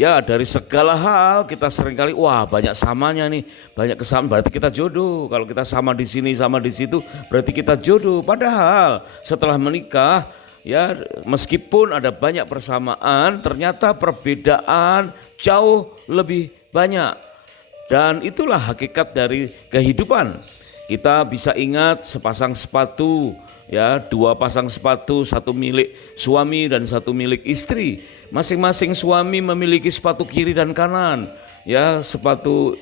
Ya dari segala hal kita seringkali wah banyak samanya nih, banyak kesamaan berarti kita jodoh. Kalau kita sama di sini sama di situ berarti kita jodoh. Padahal setelah menikah ya meskipun ada banyak persamaan ternyata perbedaan jauh lebih banyak. Dan itulah hakikat dari kehidupan. Kita bisa ingat sepasang sepatu, ya dua pasang sepatu, satu milik suami dan satu milik istri. Masing-masing suami memiliki sepatu kiri dan kanan, ya sepatu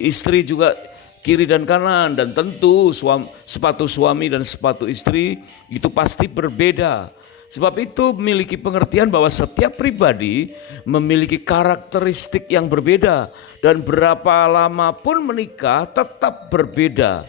istri juga kiri dan kanan, dan tentu sepatu suami dan sepatu istri itu pasti berbeda. Sebab itu memiliki pengertian bahwa setiap pribadi memiliki karakteristik yang berbeda dan berapa lama pun menikah tetap berbeda.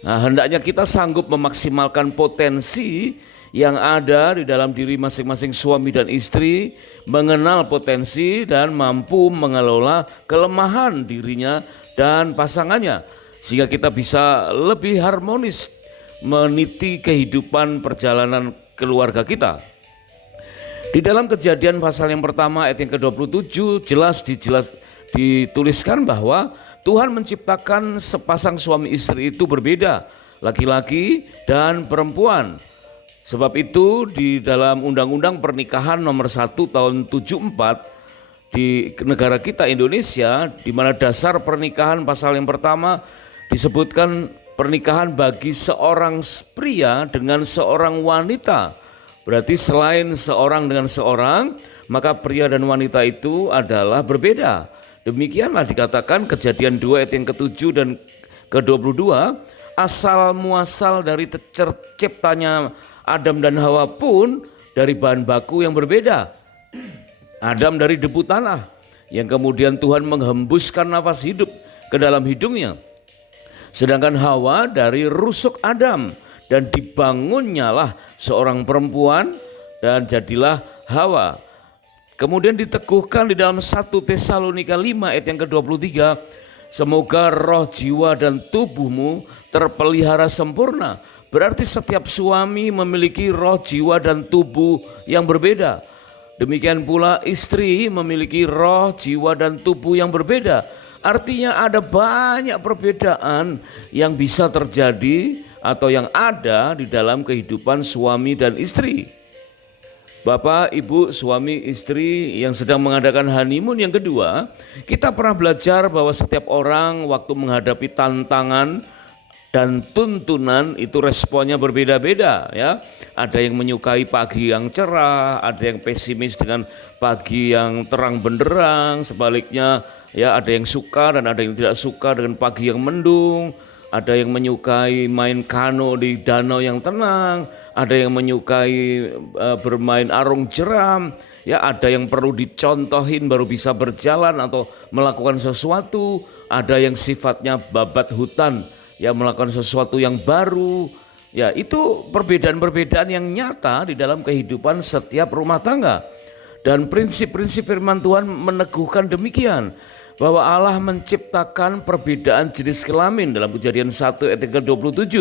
Nah, hendaknya kita sanggup memaksimalkan potensi yang ada di dalam diri masing-masing suami dan istri, mengenal potensi dan mampu mengelola kelemahan dirinya dan pasangannya, sehingga kita bisa lebih harmonis meniti kehidupan perjalanan keluarga kita. Di dalam Kejadian pasal yang pertama ayat yang ke-27 jelas dituliskan bahwa Tuhan menciptakan sepasang suami istri itu berbeda, laki-laki dan perempuan. Sebab itu di dalam Undang-Undang Pernikahan nomor 1 tahun 74 di negara kita Indonesia, di mana dasar pernikahan pasal yang pertama disebutkan pernikahan bagi seorang pria dengan seorang wanita. Berarti selain seorang dengan seorang, maka pria dan wanita itu adalah berbeda. Demikianlah dikatakan Kejadian 2 ayat yang ke-7 dan ke-22, asal muasal dari terciptanya Adam dan Hawa pun dari bahan baku yang berbeda. Adam dari debu tanah yang kemudian Tuhan menghembuskan nafas hidup ke dalam hidungnya. Sedangkan Hawa dari rusuk Adam, dan dibangunnyalah seorang perempuan dan jadilah Hawa. Kemudian diteguhkan di dalam 1 Tesalonika 5 ayat yang ke-23, semoga roh, jiwa dan tubuhmu terpelihara sempurna. Berarti setiap suami memiliki roh, jiwa dan tubuh yang berbeda. Demikian pula istri memiliki roh, jiwa dan tubuh yang berbeda. Artinya ada banyak perbedaan yang bisa terjadi atau yang ada di dalam kehidupan suami dan istri. Bapak, ibu, suami, istri yang sedang mengadakan honeymoon yang kedua, kita pernah belajar bahwa setiap orang waktu menghadapi tantangan dan tuntunan itu responnya berbeda-beda ya. Ada yang menyukai pagi yang cerah, ada yang pesimis dengan pagi yang terang benderang, sebaliknya ya ada yang suka dan ada yang tidak suka dengan pagi yang mendung. Ada yang menyukai main kano di danau yang tenang, ada yang menyukai bermain arung jeram, ya ada yang perlu dicontohin baru bisa berjalan atau melakukan sesuatu, ada yang sifatnya babat hutan, ya melakukan sesuatu yang baru. Ya itu perbedaan-perbedaan yang nyata di dalam kehidupan setiap rumah tangga. Dan prinsip-prinsip firman Tuhan meneguhkan demikian, bahwa Allah menciptakan perbedaan jenis kelamin dalam Kejadian 1 ayat ke-27,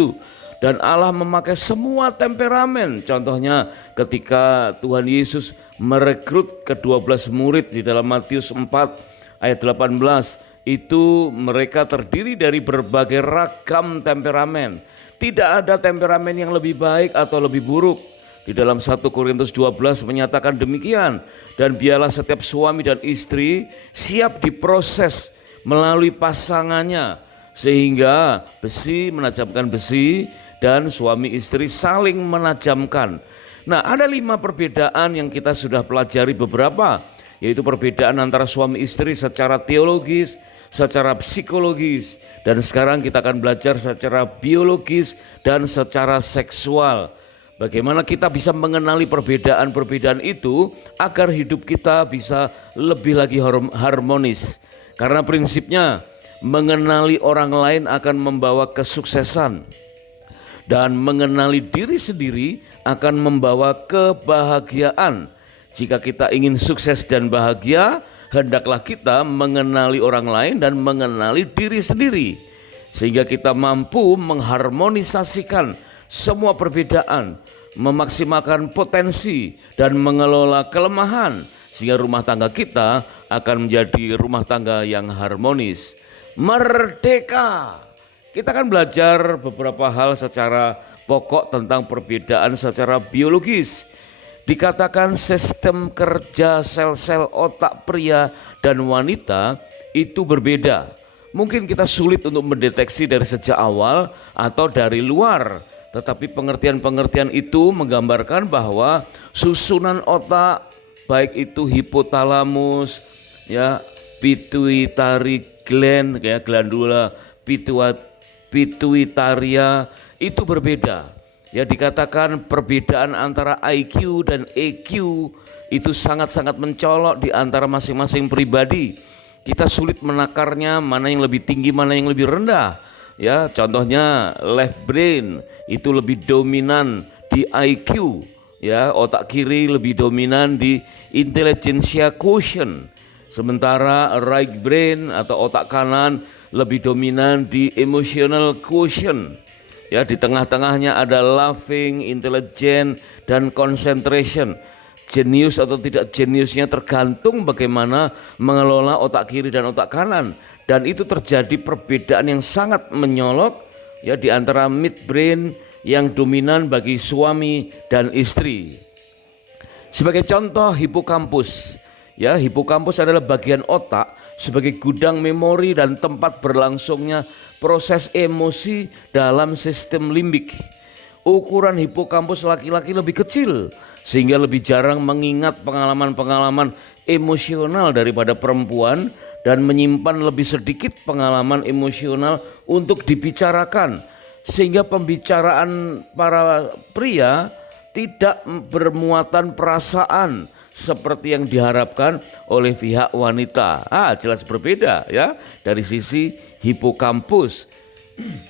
dan Allah memakai semua temperamen. Contohnya ketika Tuhan Yesus merekrut ke-12 murid di dalam Matius 4 ayat 18, itu mereka terdiri dari berbagai ragam temperamen. Tidak ada temperamen yang lebih baik atau lebih buruk. Di dalam 1 Korintus 12 menyatakan demikian, dan biarlah setiap suami dan istri siap diproses melalui pasangannya, sehingga besi menajamkan besi dan suami istri saling menajamkan. Nah, ada 5 perbedaan yang kita sudah pelajari beberapa, yaitu perbedaan antara suami istri secara teologis, secara psikologis, dan sekarang kita akan belajar secara biologis dan secara seksual. Bagaimana kita bisa mengenali perbedaan-perbedaan itu agar hidup kita bisa lebih lagi harmonis. Karena prinsipnya mengenali orang lain akan membawa kesuksesan, dan mengenali diri sendiri akan membawa kebahagiaan. Jika kita ingin sukses dan bahagia, hendaklah kita mengenali orang lain dan mengenali diri sendiri, sehingga kita mampu mengharmonisasikan semua perbedaan, memaksimalkan potensi dan mengelola kelemahan, sehingga rumah tangga kita akan menjadi rumah tangga yang harmonis. Merdeka. Kita akan belajar beberapa hal secara pokok tentang perbedaan secara biologis. Dikatakan sistem kerja sel-sel otak pria dan wanita itu berbeda. Mungkin kita sulit untuk mendeteksi dari sejak awal atau dari luar. Tetapi pengertian-pengertian itu menggambarkan bahwa susunan otak, baik itu hipotalamus, ya, pituitary gland, ya, glandula pituitaria itu berbeda. Ya, dikatakan perbedaan antara IQ dan EQ itu sangat-sangat mencolok di antara masing-masing pribadi. Kita sulit menakarnya mana yang lebih tinggi, mana yang lebih rendah. Ya, contohnya left brain itu lebih dominan di IQ, ya, otak kiri lebih dominan di intelligentsia quotient. Sementara right brain atau otak kanan lebih dominan di emotional quotient. Ya, di tengah-tengahnya ada loving, intelligent, dan concentration. Jenius atau tidak jeniusnya tergantung bagaimana mengelola otak kiri dan otak kanan. Dan itu terjadi perbedaan yang sangat menyolok, ya, di antara midbrain yang dominan bagi suami dan istri. Sebagai contoh, hipokampus. Ya, hipokampus adalah bagian otak sebagai gudang memori dan tempat berlangsungnya proses emosi dalam sistem limbik. Ukuran hipokampus laki-laki lebih kecil sehingga lebih jarang mengingat pengalaman-pengalaman emosional daripada perempuan dan menyimpan lebih sedikit pengalaman emosional untuk dibicarakan, sehingga pembicaraan para pria tidak bermuatan perasaan seperti yang diharapkan oleh pihak wanita. Jelas berbeda, ya, dari sisi hipokampus.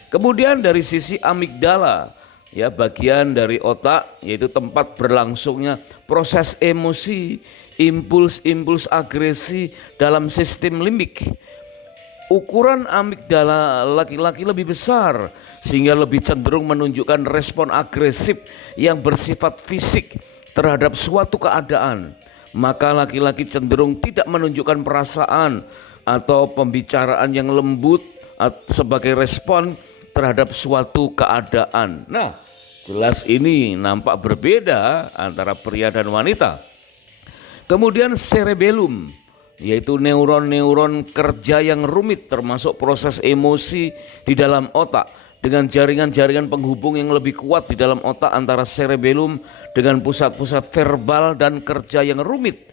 Kemudian dari sisi amigdala, ya, bagian dari otak yaitu tempat berlangsungnya proses emosi, impuls-impuls agresi dalam sistem limbik. Ukuran amigdala laki-laki lebih besar sehingga lebih cenderung menunjukkan respon agresif yang bersifat fisik terhadap suatu keadaan. Maka laki-laki cenderung tidak menunjukkan perasaan atau pembicaraan yang lembut sebagai respon terhadap suatu keadaan. Nah, jelas ini nampak berbeda antara pria dan wanita. Kemudian cerebellum, yaitu neuron-neuron kerja yang rumit termasuk proses emosi di dalam otak dengan jaringan-jaringan penghubung yang lebih kuat di dalam otak antara cerebellum dengan pusat-pusat verbal dan kerja yang rumit.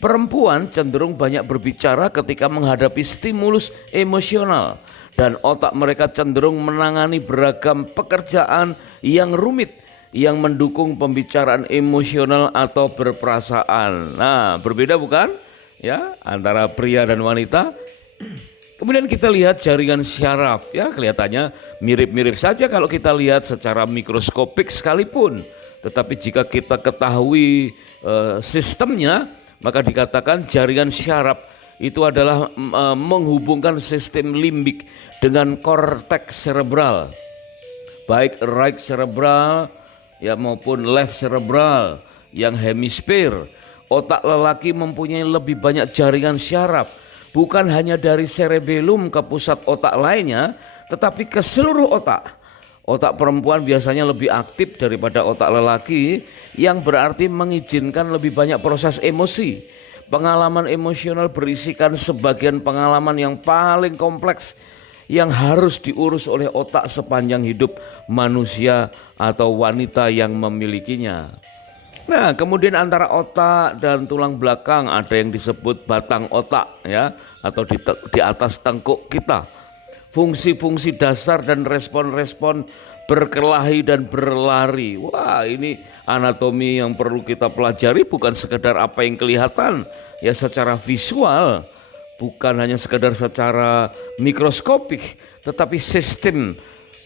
Perempuan cenderung banyak berbicara ketika menghadapi stimulus emosional dan otak mereka cenderung menangani beragam pekerjaan yang rumit yang mendukung pembicaraan emosional atau berperasaan. Nah, berbeda bukan? Ya, antara pria dan wanita. Kemudian kita lihat jaringan syaraf, ya, kelihatannya mirip-mirip saja kalau kita lihat secara mikroskopik sekalipun. Tetapi jika kita ketahui sistemnya, maka dikatakan jaringan syaraf itu adalah menghubungkan sistem limbik dengan korteks cerebral, baik right cerebral, ya, maupun left cerebral yang hemisfer. Otak lelaki mempunyai lebih banyak jaringan syaraf, bukan hanya dari cerebellum ke pusat otak lainnya, tetapi ke seluruh otak. Otak perempuan biasanya lebih aktif daripada otak lelaki, yang berarti mengizinkan lebih banyak proses emosi. Pengalaman emosional berisikan sebagian pengalaman yang paling kompleks yang harus diurus oleh otak sepanjang hidup manusia atau wanita yang memilikinya. Nah, kemudian antara otak dan tulang belakang ada yang disebut batang otak, ya, atau di atas tengkuk kita. Fungsi-fungsi dasar dan respon-respon berkelahi dan berlari. Wah, ini anatomi yang perlu kita pelajari, bukan sekedar apa yang kelihatan ya secara visual, bukan hanya sekedar secara mikroskopik, tetapi sistem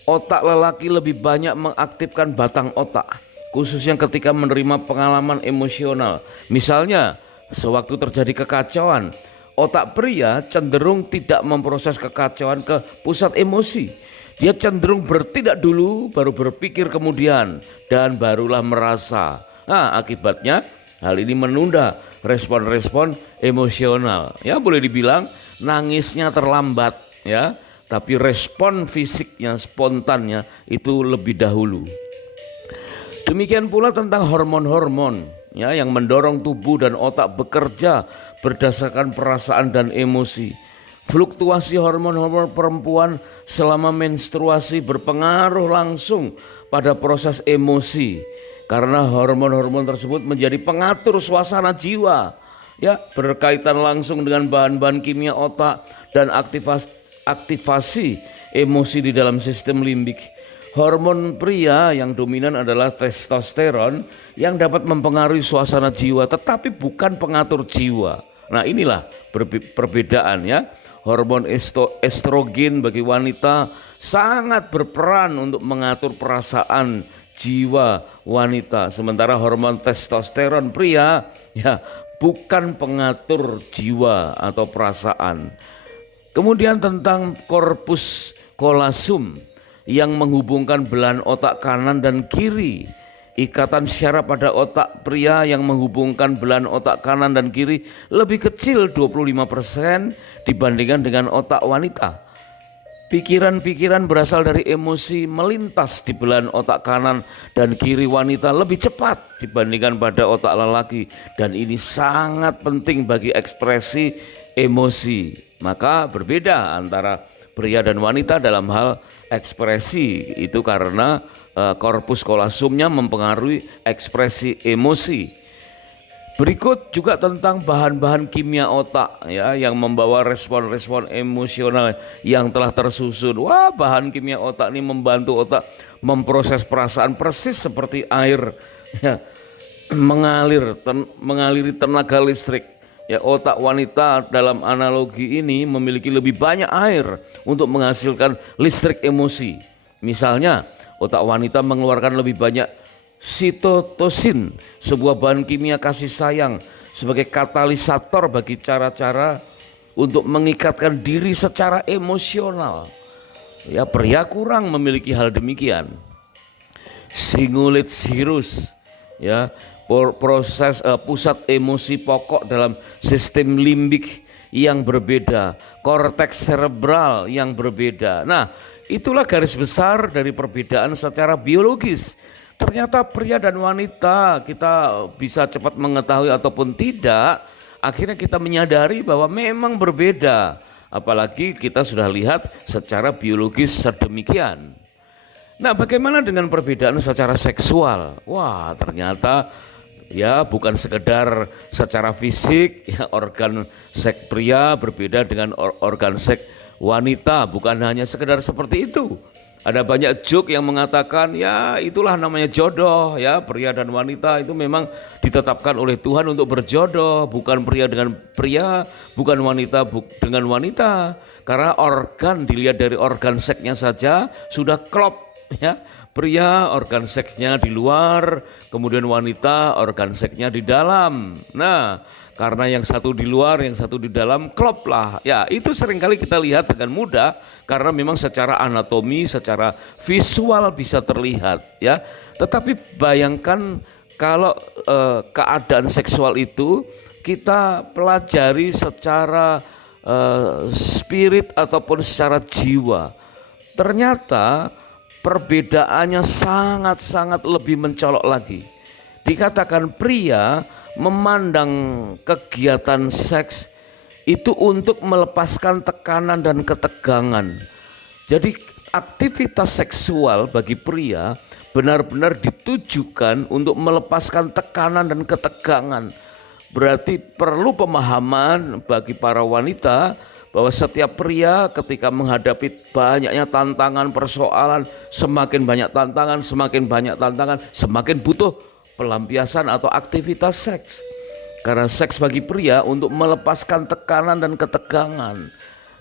otak lelaki lebih banyak mengaktifkan batang otak, khususnya ketika menerima pengalaman emosional. Misalnya, sewaktu terjadi kekacauan, otak pria cenderung tidak memproses kekacauan ke pusat emosi. Dia cenderung bertindak dulu, baru berpikir kemudian, dan barulah merasa. Nah, akibatnya hal ini menunda respon-respon emosional. Ya boleh dibilang nangisnya terlambat ya, tapi respon fisiknya, spontannya itu lebih dahulu. Demikian pula tentang hormon-hormon ya yang mendorong tubuh dan otak bekerja berdasarkan perasaan dan emosi. Fluktuasi hormon-hormon perempuan selama menstruasi berpengaruh langsung pada proses emosi karena hormon-hormon tersebut menjadi pengatur suasana jiwa ya, berkaitan langsung dengan bahan-bahan kimia otak dan aktivasi emosi di dalam sistem limbik. Hormon pria yang dominan adalah testosteron yang dapat mempengaruhi suasana jiwa tetapi bukan pengatur jiwa. Nah inilah perbedaan ya. Hormon estrogen bagi wanita sangat berperan untuk mengatur perasaan jiwa wanita. Sementara hormon testosteron pria ya bukan pengatur jiwa atau perasaan. Kemudian tentang korpus kolosum yang menghubungkan belahan otak kanan dan kiri. Ikatan syaraf pada otak pria yang menghubungkan belahan otak kanan dan kiri lebih kecil 25% dibandingkan dengan otak wanita. Pikiran-pikiran berasal dari emosi melintas di belahan otak kanan dan kiri wanita lebih cepat dibandingkan pada otak lelaki, dan ini sangat penting bagi ekspresi emosi. Maka berbeda antara pria dan wanita dalam hal ekspresi itu karena korpus kolosumnya mempengaruhi ekspresi emosi. Berikut juga tentang bahan-bahan kimia otak ya yang membawa respon-respon emosional yang telah tersusun. Wah, bahan kimia otak ini membantu otak memproses perasaan persis seperti air ya, mengaliri tenaga listrik. Ya, otak wanita dalam analogi ini memiliki lebih banyak air untuk menghasilkan listrik emosi. Misalnya, otak wanita mengeluarkan lebih banyak sitotosin, sebuah bahan kimia kasih sayang sebagai katalisator bagi cara-cara untuk mengikatkan diri secara emosional. Ya, pria kurang memiliki hal demikian. Singulit cirrus ya, proses pusat emosi pokok dalam sistem limbik yang berbeda, korteks cerebral yang berbeda. Nah, itulah garis besar dari perbedaan secara biologis. Ternyata pria dan wanita kita bisa cepat mengetahui ataupun tidak, akhirnya kita menyadari bahwa memang berbeda. Apalagi kita sudah lihat secara biologis sedemikian. Nah, bagaimana dengan perbedaan secara seksual? Wah, ternyata ya bukan sekedar secara fisik ya, organ seks pria berbeda dengan organ seks wanita, bukan hanya sekedar seperti itu. Ada banyak joke yang mengatakan ya itulah namanya jodoh ya, pria dan wanita itu memang ditetapkan oleh Tuhan untuk berjodoh, bukan pria dengan pria, bukan wanita dengan wanita, karena organ dilihat dari organ seksnya saja sudah klop ya. Pria organ seksnya di luar, kemudian wanita organ seksnya di dalam. Nah, karena yang satu di luar, yang satu di dalam, klop lah. Ya, itu seringkali kita lihat dengan mudah karena memang secara anatomi, secara visual bisa terlihat ya. Tetapi bayangkan kalau keadaan seksual itu kita pelajari secara spirit ataupun secara jiwa. Ternyata perbedaannya sangat-sangat lebih mencolok lagi. Dikatakan pria memandang kegiatan seks itu untuk melepaskan tekanan dan ketegangan. Jadi aktivitas seksual bagi pria benar-benar ditujukan untuk melepaskan tekanan dan ketegangan. Berarti perlu pemahaman bagi para wanita bahwa setiap pria ketika menghadapi banyaknya tantangan, persoalan, semakin banyak tantangan, semakin butuh pelampiasan atau aktivitas seks. Karena seks bagi pria untuk melepaskan tekanan dan ketegangan.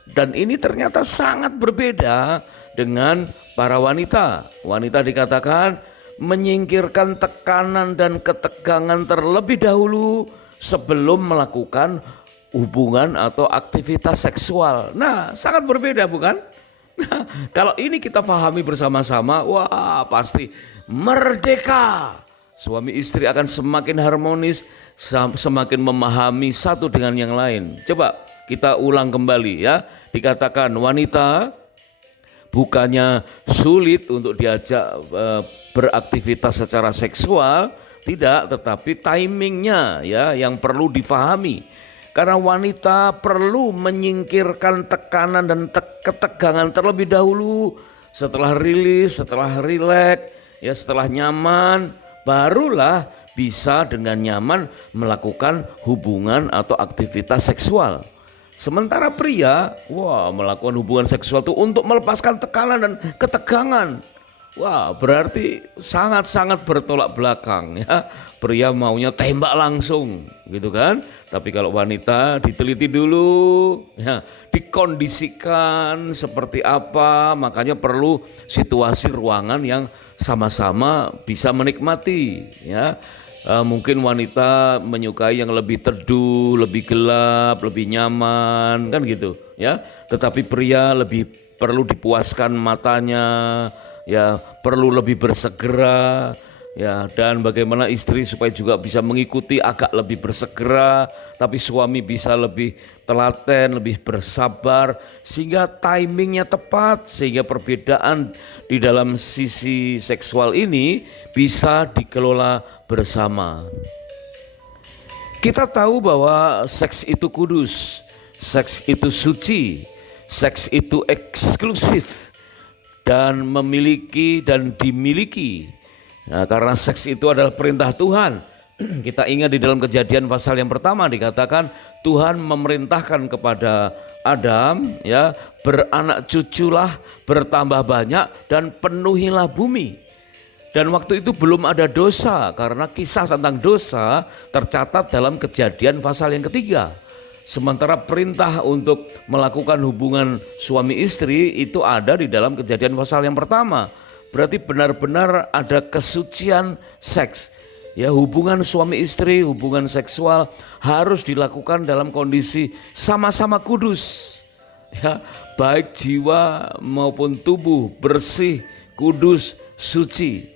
Dan ini ternyata sangat berbeda dengan para wanita. Wanita dikatakan menyingkirkan tekanan dan ketegangan terlebih dahulu sebelum melakukan hubungan atau aktivitas seksual. Nah, sangat berbeda bukan? Nah, kalau ini kita pahami bersama-sama, wah pasti merdeka. Suami istri akan semakin harmonis, semakin memahami satu dengan yang lain. Coba kita ulang kembali ya. Dikatakan wanita bukannya sulit untuk diajak beraktivitas secara seksual, tidak, tetapi timingnya ya yang perlu difahami. Karena wanita perlu menyingkirkan tekanan dan ketegangan terlebih dahulu. Setelah rilis, setelah rileks, ya setelah nyaman, barulah bisa dengan nyaman melakukan hubungan atau aktivitas seksual. Sementara pria, melakukan hubungan seksual itu untuk melepaskan tekanan dan ketegangan. Wah, berarti sangat-sangat bertolak belakang ya. Pria maunya tembak langsung, gitu kan? Tapi kalau wanita diteliti dulu, ya, dikondisikan seperti apa, makanya perlu situasi ruangan yang sama-sama bisa menikmati, ya. Mungkin wanita menyukai yang lebih teduh, lebih gelap, lebih nyaman, kan gitu ya. Tetapi pria lebih perlu dipuaskan matanya, ya perlu lebih bersegera, ya. Dan bagaimana istri supaya juga bisa mengikuti agak lebih bersegera, tapi suami bisa lebih telaten, lebih bersabar, sehingga timingnya tepat, sehingga perbedaan di dalam sisi seksual ini bisa dikelola bersama. Kita tahu bahwa seks itu kudus, seks itu suci, seks itu eksklusif dan memiliki dan dimiliki. Nah, karena seks itu adalah perintah Tuhan. Kita ingat di dalam Kejadian pasal yang pertama dikatakan Tuhan memerintahkan kepada Adam, ya, beranak cuculah, bertambah banyak dan penuhilah bumi. Dan waktu itu belum ada dosa, karena kisah tentang dosa tercatat dalam Kejadian pasal yang ketiga. Sementara perintah untuk melakukan hubungan suami istri itu ada di dalam Kejadian pasal yang pertama. Berarti benar-benar ada kesucian seks. Ya, hubungan suami istri, hubungan seksual harus dilakukan dalam kondisi sama-sama kudus. Ya, baik jiwa maupun tubuh bersih, kudus, suci.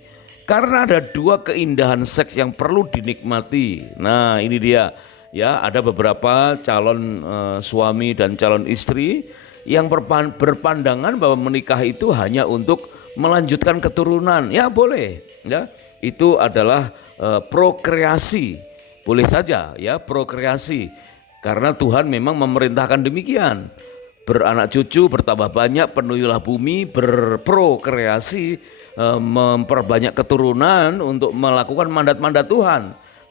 Karena ada dua keindahan seks yang perlu dinikmati. Nah, ini dia. Ya, ada beberapa calon suami dan calon istri yang berpandangan bahwa menikah itu hanya untuk melanjutkan keturunan. Ya, boleh. Ya, itu adalah prokreasi. Boleh saja ya, prokreasi. Karena Tuhan memang memerintahkan demikian. Beranak cucu, bertambah banyak, penuhilah bumi, berprokreasi, memperbanyak keturunan untuk melakukan mandat-mandat Tuhan.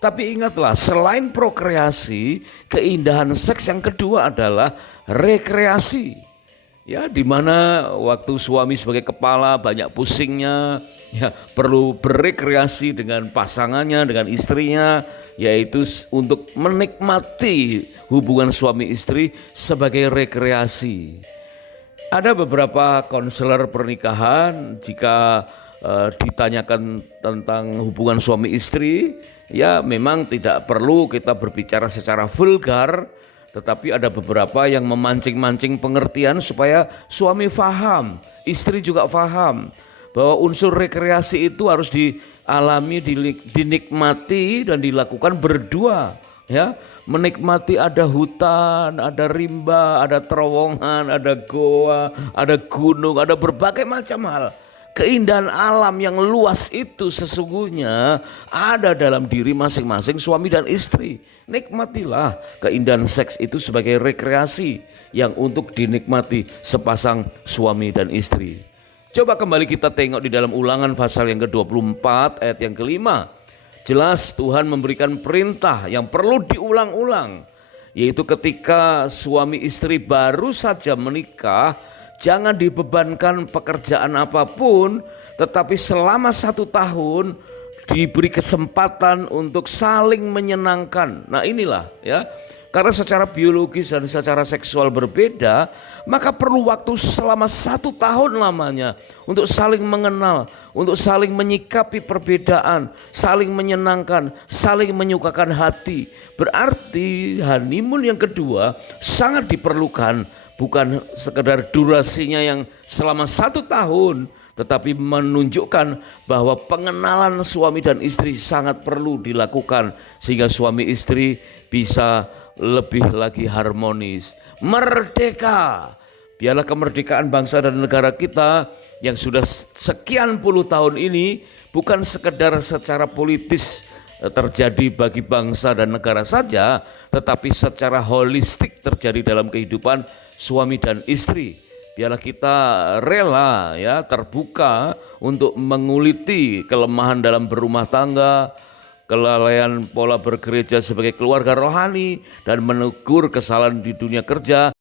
Tapi ingatlah, selain prokreasi, keindahan seks yang kedua adalah rekreasi. Ya, di mana waktu suami sebagai kepala banyak pusingnya, ya perlu berekreasi dengan pasangannya, dengan istrinya, yaitu untuk menikmati hubungan suami istri sebagai rekreasi. Ada beberapa konselor pernikahan jika ditanyakan tentang hubungan suami istri, ya memang tidak perlu kita berbicara secara vulgar, tetapi ada beberapa yang memancing-mancing pengertian supaya suami faham, istri juga faham bahwa unsur rekreasi itu harus dialami, dinikmati dan dilakukan berdua, ya. Menikmati ada hutan, ada rimba, ada terowongan, ada goa, ada gunung, ada berbagai macam hal. Keindahan alam yang luas itu sesungguhnya ada dalam diri masing-masing suami dan istri. Nikmatilah keindahan seks itu sebagai rekreasi yang untuk dinikmati sepasang suami dan istri. Coba kembali kita tengok di dalam Ulangan pasal yang ke-24 ayat yang kelima. Jelas Tuhan memberikan perintah yang perlu diulang-ulang, yaitu ketika suami istri baru saja menikah, jangan dibebankan pekerjaan apapun, tetapi selama 1 tahun diberi kesempatan untuk saling menyenangkan. Nah inilah ya, karena secara biologis dan secara seksual berbeda, maka perlu waktu selama 1 tahun lamanya untuk saling mengenal, untuk saling menyikapi perbedaan, saling menyenangkan, saling menyukakan hati. Berarti honeymoon yang kedua sangat diperlukan, bukan sekedar durasinya yang selama 1 tahun, tetapi menunjukkan bahwa pengenalan suami dan istri sangat perlu dilakukan sehingga suami istri bisa lebih lagi harmonis. Merdeka! Biarlah kemerdekaan bangsa dan negara kita yang sudah sekian puluh tahun ini bukan sekedar secara politis terjadi bagi bangsa dan negara saja, tetapi secara holistik terjadi dalam kehidupan suami dan istri. Biarlah kita rela ya terbuka untuk menguliti kelemahan dalam berumah tangga, kelalaian pola bergereja sebagai keluarga rohani, dan menegur kesalahan di dunia kerja